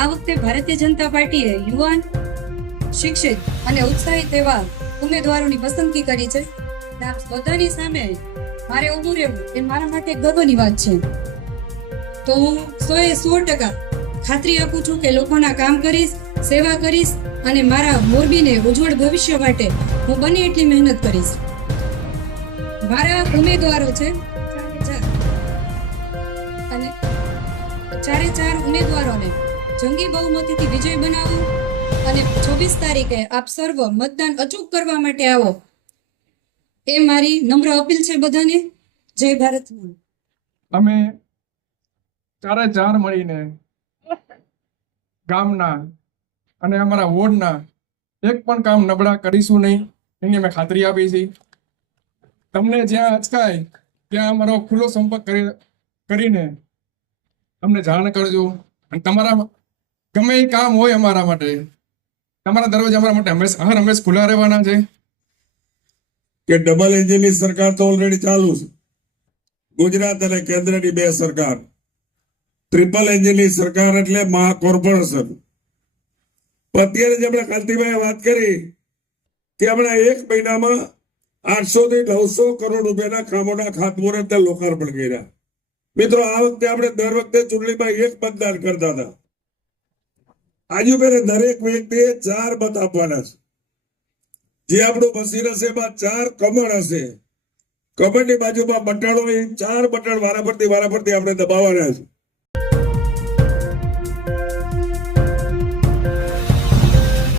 આ વખતે ભારતીય જનતા પાર્ટીએ યુવાન, શિક્ષિત અને ઉત્સાહિત એવા ઉમેદવારોની પસંદગી કરી છે. બધાની સામે મારે ઊભું રહેવું એ મારા માટે ગર્વની વાત છે. તો હું 100% ખાતરી આપું છું કે લોકોના કામ કરીશ, સેવા કરીશ અને મારા મોરબીને ઉજ્જવળ ભવિષ્ય માટે હું બને એટલી મહેનત કરીશ. મારા ઉમેદવારો છે અને ચારે ચાર ઉમેદવારોને જંગી બહુમતીથી વિજય બનાવો અને 26 તારીખે આપ સર્વ મતદાન અચૂક કરવા માટે આવો એ મારી નમ્ર અપીલ છે બધાને. જય ભારત. અમે ચારે ચાર મળીને ગામના અને અમારા વોર્ડના એક પણ કામ નબળા કરીશું નહીં એની અમે ખાતરી આપી છે. તમને જ્યાં અચકાય ત્યાં અમારો ખુલ્લો સંપર્ક કરીને અમને જાણ કરજો. અને તમારા ગમે એ કામ હોય અમારા માટે, તમારા દરવાજા અમારા માટે હર હંમેશ ખુલ્લા રહેવાના છે. કે ડબલ એન્જિનની સરકાર તો ઓલરેડી ચાલુ છે. ગુજરાત અને કેન્દ્રની બે સરકાર. ટ્રિપલ એન્જિનની સરકાર એટલે મહાકોર્પોરેશન. અત્યારે જે આપણે કાંતિભાઈએ વાત કરી કે હમણાં 1 મહિનામાં 800 થી 900 કરોડ રૂપિયાના કામોના ખાતમુહૂર્ત લોકાર્પણ કર્યા. મિત્રો, આ વખતે આપણે દર વખતે ચૂંટણીમાં 1 મતદાન કરતા હતા. આજુબાજુ દરેક વ્યક્તિએ 4 મત આપવાના છે. જે આપણું મશીન હશે એમાં 4 કમળ હશે. કમળની બાજુમાં બટન હોય, 4 બટન વારાફરતી આપણે દબાવવાના છે.